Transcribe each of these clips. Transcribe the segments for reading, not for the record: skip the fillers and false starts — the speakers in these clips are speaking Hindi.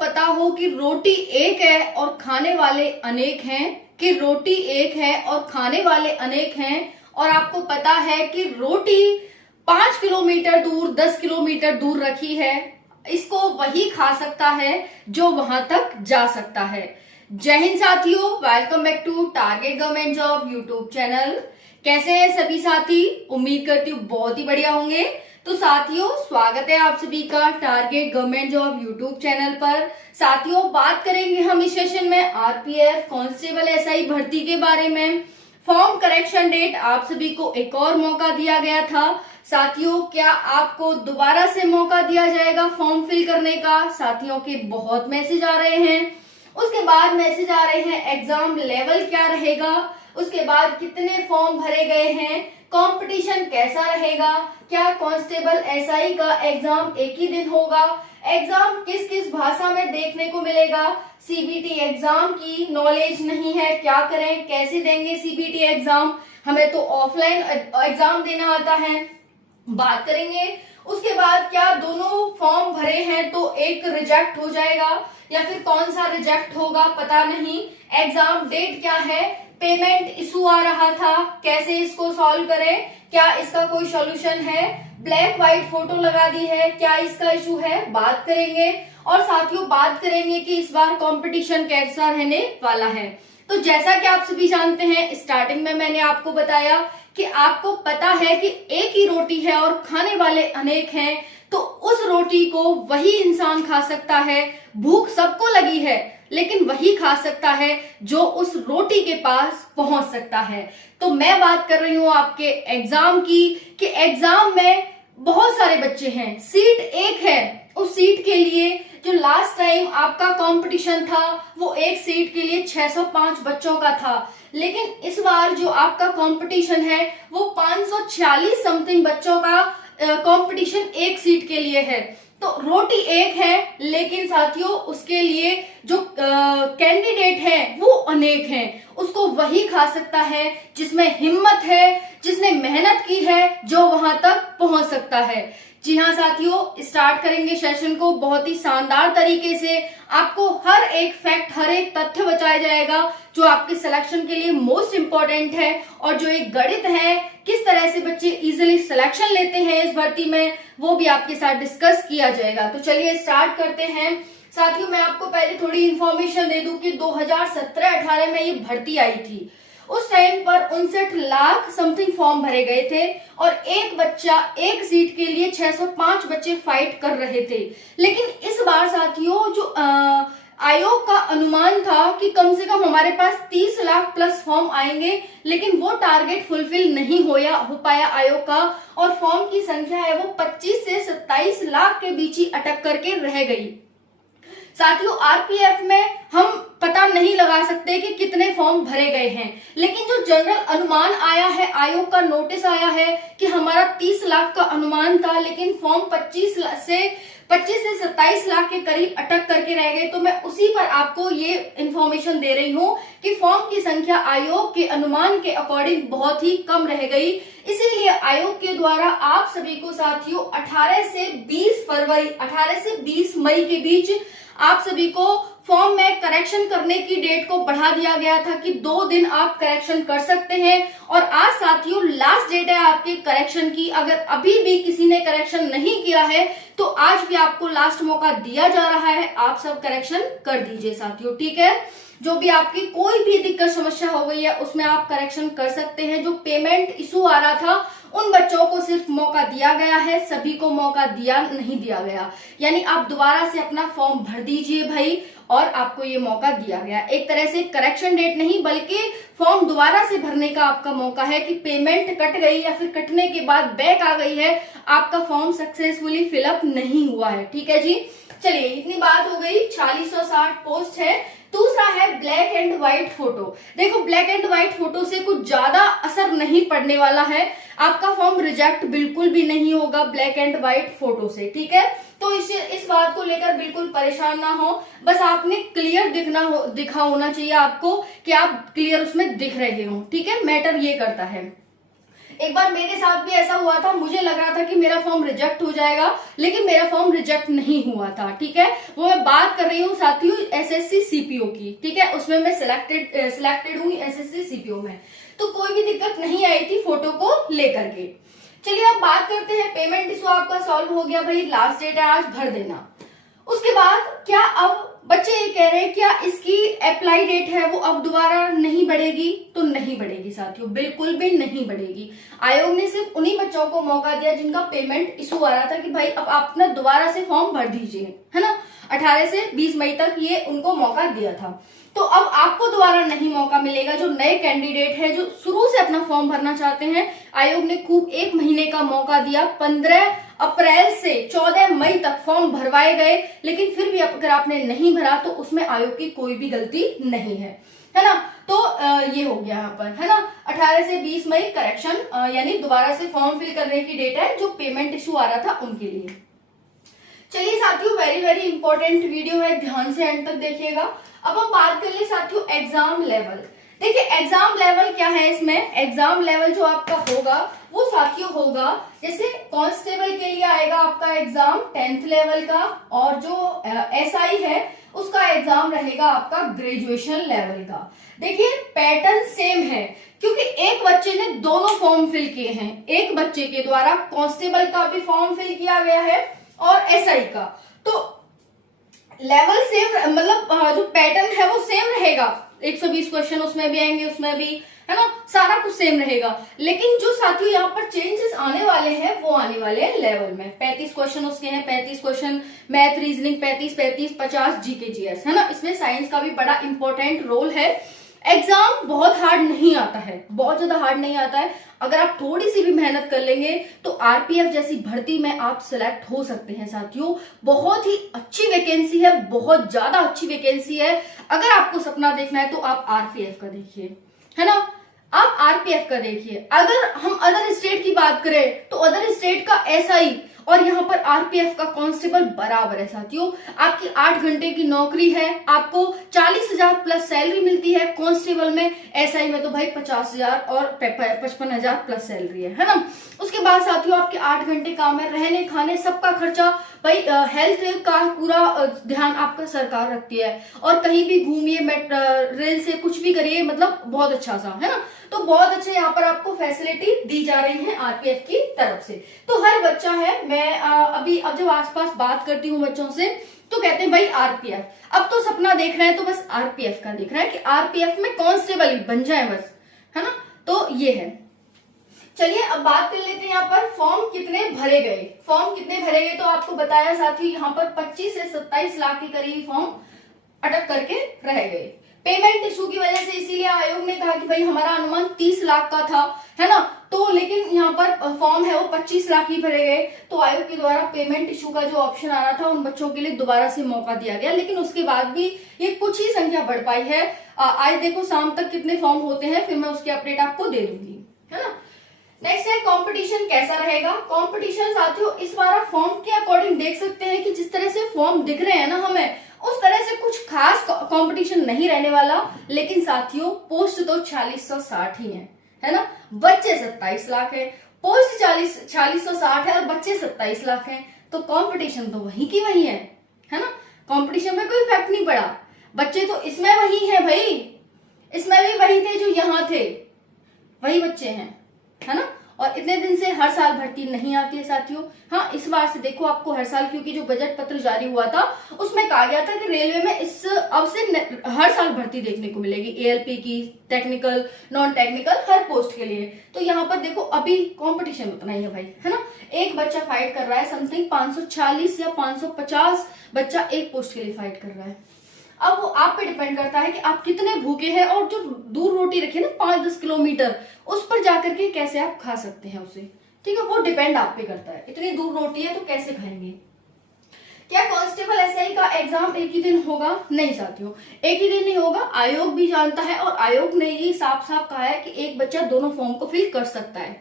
पता हो कि रोटी एक है और खाने वाले अनेक हैं, कि रोटी एक है और खाने वाले अनेक हैं, और आपको पता है कि रोटी 5 किलोमीटर दूर 10 किलोमीटर दूर रखी है, इसको वही खा सकता है जो वहां तक जा सकता है। जय हिंद साथियों, welcome back to target government job YouTube channel. कैसे हैं सभी साथी? उम्मीद करती हूँ बहुत ही बढ़िया होंगे। तो साथियों, स्वागत है आप सभी का target government job YouTube channel पर। साथियों, बात करेंगे हम इस सेशन में आरपीएफ कांस्टेबल एसआई भर्ती के बारे में। फॉर्म करेक्शन डेट आप सभी को एक और मौका दिया गया था। साथियों, क्या आपको दोबारा से मौका दिया जाएगा फॉर्म फिल करने का? साथियों के बहुत मैसेज आ रहे हैं। उसके बाद मैसेज आ रहे हैं एग्जाम लेवल क्या रहेगा, उसके बाद कितने फॉर्म भरे गए हैं, कंपटीशन कैसा रहेगा, क्या कांस्टेबल एसआई का एग्जाम एक ही दिन होगा, एग्जाम किस किस भाषा में देखने को मिलेगा, सीबीटी एग्जाम की नॉलेज नहीं है, क्या करें, कैसे देंगे सीबीटी एग्जाम, हमें तो ऑफलाइन एग्जाम देना आता है, बात करेंगे। उसके बाद क्या दोनों फॉर्म भरे हैं तो एक रिजेक्ट हो जाएगा या फिर कौन सा रिजेक्ट होगा पता नहीं, एग्जाम डेट क्या है, पेमेंट इशू आ रहा था, कैसे इसको सॉल्व करें, क्या इसका कोई सॉल्यूशन है, ब्लैक व्हाइट फोटो लगा दी है, क्या इसका इशू है, बात करेंगे। और साथियों, बात करेंगे कि इस बार कंपटीशन कैसा रहने वाला है। तो जैसा कि आप सभी जानते हैं, स्टार्टिंग में मैंने आपको बताया कि आपको पता है कि एक ही रोटी है और खाने वाले अनेक हैं, तो उस रोटी को वही इंसान खा सकता है। भूख सबको लगी है, लेकिन वही खा सकता है जो उस रोटी के पास पहुंच सकता है। तो मैं बात कर रही हूं आपके एग्जाम की, कि एग्जाम में बहुत सारे बच्चे हैं, सीट एक है। उस सीट के लिए जो लास्ट टाइम आपका कंपटीशन था वो एक सीट के लिए 605 बच्चों का था, लेकिन इस बार जो आपका कंपटीशन है वो 546 समथिंग बच्चों का कंपटीशन एक सीट के लिए है। तो रोटी एक है, लेकिन साथियों उसके लिए जो कैंडिडेट है वो अनेक हैं। उसको वही खा सकता है जिसमें हिम्मत है, जिसने मेहनत की है, जो वहां तक पहुंच सकता है। जी हाँ साथियों, स्टार्ट करेंगे सेशन को बहुत ही शानदार तरीके से। आपको हर एक फैक्ट, हर एक तथ्य बताया जाएगा जो आपके सिलेक्शन के लिए मोस्ट इंपॉर्टेंट है, और जो एक गणित है, किस तरह से बच्चे इजीली सिलेक्शन लेते हैं इस भर्ती में, वो भी आपके साथ डिस्कस किया जाएगा। तो चलिए स्टार्ट करते हैं। साथियों, मैं आपको पहले थोड़ी इंफॉर्मेशन दे दूं कि 2017-18 में ये भर्ती आई थी। उस टाइम पर 59 लाख समथिंग फॉर्म भरे गए थे और एक बच्चा एक सीट के लिए 605 बच्चे फाइट कर रहे थे। लेकिन इस बार साथियों जो आयोग का अनुमान था कि कम से कम हमारे पास 30 लाख प्लस फॉर्म आएंगे, लेकिन वो टारगेट फुलफिल नहीं हो पाया आयोग का, और फॉर्म की संख्या है वो 25 से 27 लाख के बीच ही अटक करके रह गई। साथियों, आरपीएफ में हम पता नहीं लगा सकते कि कितने फॉर्म भरे गए हैं, लेकिन जो जनरल अनुमान आया है, आयोग का नोटिस आया है कि हमारा 30 लाख का अनुमान था, लेकिन फॉर्म 25 से 27 लाख के करीब अटक करके रह गए। तो मैं उसी पर आपको ये इंफॉर्मेशन दे रही हूँ कि फॉर्म की संख्या आयोग के अनुमान के अकॉर्डिंग बहुत ही कम रह गई। इसीलिए आयोग के द्वारा आप सभी को साथियों 18 से 20 मई के बीच आप सभी को फॉर्म में करेक्शन करने की डेट को बढ़ा दिया गया था कि 2 दिन आप करेक्शन कर सकते हैं। और आज साथियों लास्ट डेट है आपके करेक्शन की। अगर अभी भी किसी ने करेक्शन नहीं किया है तो आज भी आपको लास्ट मौका दिया जा रहा है, आप सब करेक्शन कर दीजिए साथियों, ठीक है। जो भी आपकी कोई भी दिक्कत समस्या हो गई है उसमें आप करेक्शन कर सकते हैं। जो पेमेंट इशू आ रहा था उन बच्चों को सिर्फ मौका दिया गया है, सभी को मौका नहीं दिया गया। यानी आप दोबारा से अपना फॉर्म भर दीजिए भाई, और आपको ये मौका दिया गया। एक तरह से करेक्शन डेट नहीं बल्कि फॉर्म दोबारा से भरने का आपका मौका है कि पेमेंट कट गई या फिर कटने के बाद बैक आ गई है, आपका फॉर्म सक्सेसफुली फिलअप नहीं हुआ है, ठीक है जी। चलिए, इतनी बात हो गई। 4660 पोस्ट है। दूसरा है ब्लैक एंड व्हाइट फोटो। देखो, ब्लैक एंड व्हाइट फोटो से कुछ ज्यादा असर नहीं पड़ने वाला है, आपका फॉर्म रिजेक्ट बिल्कुल भी नहीं होगा ब्लैक एंड व्हाइट फोटो से, ठीक है। तो इस बात को लेकर बिल्कुल परेशान ना हो, बस आपने क्लियर दिखा होना चाहिए आपको कि आप क्लियर उसमें दिख रहे हो, ठीक है, मैटर ये करता है। एक बार मेरे साथ भी ऐसा हुआ था, मुझे लग रहा था कि मेरा फॉर्म रिजेक्ट हो जाएगा, लेकिन मेरा फॉर्म रिजेक्ट नहीं हुआ था। ठीक है, वो मैं बात कर रही हूँ साथियों एसएससी सीपीओ की। ठीक है, उसमें मैं सिलेक्टेड हूँ एसएससी सीपीओ में, तो कोई भी दिक्कत नहीं आई थी फोटो को लेकर के। चलिए अब बात करते हैं, पेमेंट इशू आपका सॉल्व हो गया भाई, लास्ट डेट है आज, भर देना। उसके बाद क्या अब बच्चे ये कह रहे हैं क्या इसकी अप्लाई डेट है वो अब दोबारा नहीं बढ़ेगी? तो नहीं बढ़ेगी साथियों, बिल्कुल भी नहीं बढ़ेगी। आयोग ने सिर्फ उन्हीं बच्चों को मौका दिया जिनका पेमेंट इशू आ रहा था कि भाई अब आप ना दोबारा से फॉर्म भर दीजिए, है ना। 18 से 20 मई तक ये उनको मौका दिया था। तो अब आपको दोबारा नहीं मौका मिलेगा। जो नए कैंडिडेट है जो शुरू से अपना फॉर्म भरना चाहते हैं, आयोग ने खूब 1 महीने का मौका दिया। 15 अप्रैल से 14 मई तक फॉर्म भरवाए गए, लेकिन फिर भी अगर आपने नहीं भरा तो उसमें आयोग की कोई भी गलती नहीं है ना। तो ये हो गया यहाँ पर, है ना। 18 से 20 मई करेक्शन यानी दोबारा से फॉर्म फिल करने की डेट है जो पेमेंट इशू आ रहा था उनके लिए। चलिए साथियों, वेरी वेरी इंपॉर्टेंट वीडियो है, ध्यान से एंड तक देखिएगा। अब हम बात कर ले साथियों एग्जाम लेवल। देखिए एग्जाम लेवल क्या है, इसमें एग्जाम लेवल जो आपका होगा वो साथियों होगा, जैसे कांस्टेबल के लिए आएगा आपका एग्जाम 10th लेवल का, और जो एसआई है उसका एग्जाम रहेगा आपका ग्रेजुएशन लेवल का। देखिए पैटर्न सेम है, क्योंकि एक बच्चे ने दोनों फॉर्म फिल किए हैं। एक बच्चे के द्वारा कांस्टेबल का भी फॉर्म फिल किया गया है और एसआई का, तो लेवल सेम, मतलब जो पैटर्न है वो सेम रहेगा। 120 क्वेश्चन उसमें भी आएंगे, उसमें भी, है ना, सारा कुछ सेम रहेगा। लेकिन जो साथियों यहाँ पर चेंजेस आने वाले हैं वो आने वाले हैं लेवल में। 35 क्वेश्चन उसके हैं, 35 question math reasoning, 35 50 GK GS, है ना। इसमें साइंस का भी बड़ा इंपॉर्टेंट रोल है। एग्जाम बहुत हार्ड नहीं आता है, बहुत ज्यादा हार्ड नहीं आता है। अगर आप थोड़ी सी भी मेहनत कर लेंगे तो आरपीएफ जैसी भर्ती में आप सिलेक्ट हो सकते हैं साथियों। बहुत ही अच्छी वैकेंसी है, बहुत ज्यादा अच्छी वैकेंसी है। अगर आपको सपना देखना है तो आप आरपीएफ का देखिए, है ना, आप आरपीएफ का देखिए। अगर हम अदर स्टेट की बात करें तो अदर स्टेट का एसआई और यहाँ पर आरपीएफ का कांस्टेबल बराबर है साथियों। आपकी 8 घंटे की नौकरी है, आपको 40,000 प्लस सैलरी मिलती है कांस्टेबल में। एसआई में तो भाई 50,000 और 55,000 प्लस सैलरी है ना। उसके बाद साथियों आपके 8 घंटे काम है, रहने खाने सबका खर्चा भाई, हेल्थ का पूरा ध्यान आपका सरकार रखती है। और कहीं भी घूमिए, रेल से कुछ भी करिए, मतलब बहुत अच्छा सा, है ना। तो बहुत अच्छे यहाँ पर आपको फैसिलिटी दी जा रही है आरपीएफ की तरफ से। तो हर बच्चा है, मैं अब जब आसपास बात करती हूँ बच्चों से तो कहते हैं भाई आरपीएफ। अब तो सपना देख रहे हैं तो बस आरपीएफ का देख रहा है कि आरपीएफ में कांस्टेबल बन जाए बस, है ना। तो ये है। चलिए अब बात कर लेते हैं यहाँ पर फॉर्म कितने भरे गए। फॉर्म कितने भरे गए तो आपको बताया साथियों, यहाँ पर 25 से 27 लाख के करीब फॉर्म अटक करके रह गए। पेमेंट इशू की वजह से इसीलिए आयोग ने कहा कि भाई हमारा अनुमान 30 लाख का था, है ना। तो लेकिन यहाँ पर फॉर्म है वो 25 लाख ही भरे गए। तो आयोग के द्वारा पेमेंट इशू का जो ऑप्शन आ रहा था उन बच्चों के लिए दोबारा से मौका दिया गया, लेकिन उसके बाद भी ये कुछ ही संख्या बढ़ पाई है। आज देखो शाम तक कितने फॉर्म होते हैं, फिर मैं उसकी अपडेट आपको दे दूंगी, है ना। नेक्स्ट है कंपटीशन कैसा रहेगा। कंपटीशन साथियों इस बार फॉर्म के अकॉर्डिंग देख सकते हैं कि जिस तरह से फॉर्म दिख रहे हैं ना हमें, उस तरह से कुछ खास कंपटीशन नहीं रहने वाला। लेकिन साथियों पोस्ट तो 4660 ही है ना। बच्चे 27 लाख है, पोस्ट 4660 है और बच्चे 27 लाख हैं, तो कंपटीशन तो वही की वही है ना। कंपटीशन में कोई इफेक्ट नहीं पड़ा। बच्चे तो इसमें वही है भाई, इसमें भी वही थे जो यहाँ थे, वही बच्चे हैं, है ना। और इतने दिन से हर साल भर्ती नहीं आती है साथियों। हाँ, इस बार से देखो आपको हर साल, क्योंकि जो बजट पत्र जारी हुआ था उसमें कहा गया था कि रेलवे में इस अब से हर साल भर्ती देखने को मिलेगी, एएलपी की, टेक्निकल, नॉन टेक्निकल, हर पोस्ट के लिए। तो यहाँ पर देखो अभी कंपटीशन उतना ही है भाई, है ना। एक बच्चा फाइट कर रहा है, समथिंग 540 या 550 बच्चा एक पोस्ट के लिए फाइट कर रहा है। अब वो आप पे डिपेंड करता है कि आप कितने भूखे हैं, और जो दूर रोटी रखी है ना 5-10 किलोमीटर, उस पर जाकर के कैसे आप खा सकते हैं उसे, ठीक है। वो डिपेंड आप पे करता है, इतनी दूर रोटी है तो कैसे खाएंगे। क्या कांस्टेबल एसआई का एग्जाम एक ही दिन होगा? नहीं साथियों, एक ही दिन नहीं होगा। आयोग भी जानता है और आयोग ने ये साफ साफ कहा है कि एक बच्चा दोनों फॉर्म को फिल कर सकता है,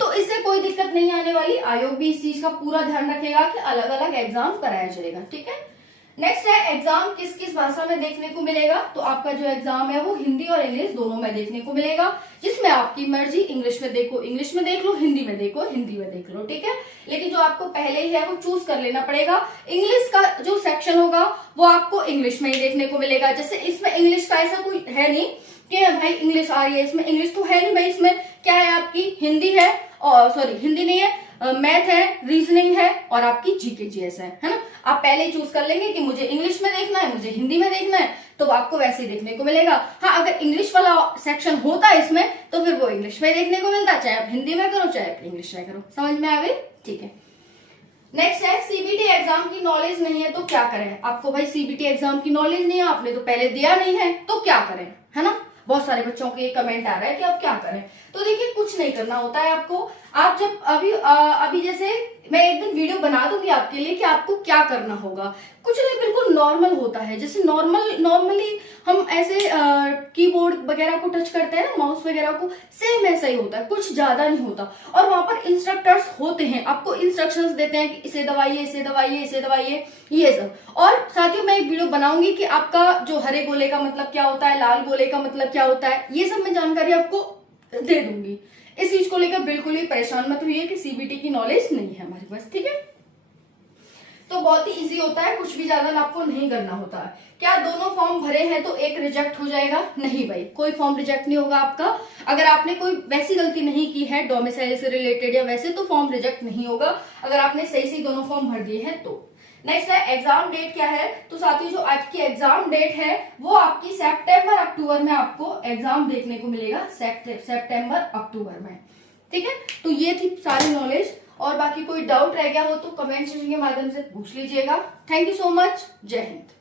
तो इससे कोई दिक्कत नहीं आने वाली। आयोग भी इस चीज का पूरा ध्यान रखेगा कि अलग अलग एग्जाम कराया जाएगा, ठीक है। नेक्स्ट है एग्जाम किस किस भाषा में देखने को मिलेगा। तो आपका जो एग्जाम है वो हिंदी और इंग्लिश दोनों में देखने को मिलेगा, जिसमें आपकी मर्जी, इंग्लिश में देखो इंग्लिश में देख लो, हिंदी में देखो हिंदी में देख लो, ठीक है। लेकिन जो आपको पहले ही है वो चूज कर लेना पड़ेगा। इंग्लिश का जो सेक्शन होगा वो आपको इंग्लिश में ही देखने को मिलेगा। जैसे इसमें इंग्लिश का ऐसा कोई है नहीं कि भाई इंग्लिश आ रही है, इसमें इंग्लिश तो है नहीं भाई, इसमें क्या है आपकी हिंदी है, और सॉरी हिंदी नहीं है, मैथ है, रीजनिंग है और आपकी जीके जीएस है ना। आप पहले ही चूज कर लेंगे कि मुझे इंग्लिश में देखना है, मुझे हिंदी में देखना है, तो आपको वैसे ही देखने को मिलेगा। हाँ, अगर इंग्लिश वाला सेक्शन होता है इसमें तो फिर वो इंग्लिश में देखने को मिलता है, चाहे आप हिंदी में करो चाहे आप इंग्लिश में करो। समझ में आ गई, ठीक है। नेक्स्ट है सीबीटी एग्जाम की नॉलेज नहीं है तो क्या करें। आपको भाई सीबीटी एग्जाम की नॉलेज नहीं है, आपने तो पहले दिया नहीं है, तो क्या करें, है ना। बहुत सारे बच्चों के कमेंट आ रहा है कि आप क्या करें। तो देखिए कुछ नहीं करना होता है आपको। आप जब अभी जैसे मैं एक दिन वीडियो बना दूंगी आपके लिए कि आपको क्या करना होगा। कुछ नहीं, बिल्कुल नॉर्मल होता है, जैसे नॉर्मली हम ऐसे कीबोर्ड वगैरह को टच करते हैं ना, माउस वगैरह को, सेम ऐसा ही होता है, कुछ ज्यादा नहीं होता। और वहां पर इंस्ट्रक्टर्स होते हैं, आपको इंस्ट्रक्शंस देते हैं कि इसे दबाइए, इसे दबाइए, इसे दबाइए, ये सब। और साथियों मैं एक वीडियो बनाऊंगी कि आपका जो हरे गोले का मतलब क्या होता है, लाल गोले का मतलब क्या होता है, ये सब मैं जानकारी आपको दे दूंगी। इस चीज को लेकर बिल्कुल ही परेशान मत हुई कि सीबीटी की नॉलेज नहीं है हमारे पास, ठीक है। तो बहुत ही इजी होता है, कुछ भी ज्यादा आपको नहीं करना होता है। क्या दोनों फॉर्म भरे हैं तो एक रिजेक्ट हो जाएगा? नहीं भाई, कोई फॉर्म रिजेक्ट नहीं होगा आपका। अगर आपने कोई वैसी गलती नहीं की है डोमिसाइल से रिलेटेड या वैसे, तो फॉर्म रिजेक्ट नहीं होगा अगर आपने सही से दोनों फॉर्म भर दिए हैं तो। नेक्स्ट है एग्जाम डेट क्या है। तो साथियों जो आज की एग्जाम डेट है वो आपकी सितंबर अक्टूबर में आपको एग्जाम देखने को मिलेगा, सितंबर अक्टूबर में, ठीक है। तो ये थी सारी नॉलेज, और बाकी कोई डाउट रह गया हो तो कमेंट सेक्शन के माध्यम से पूछ लीजिएगा। थैंक यू सो मच, जय हिंद।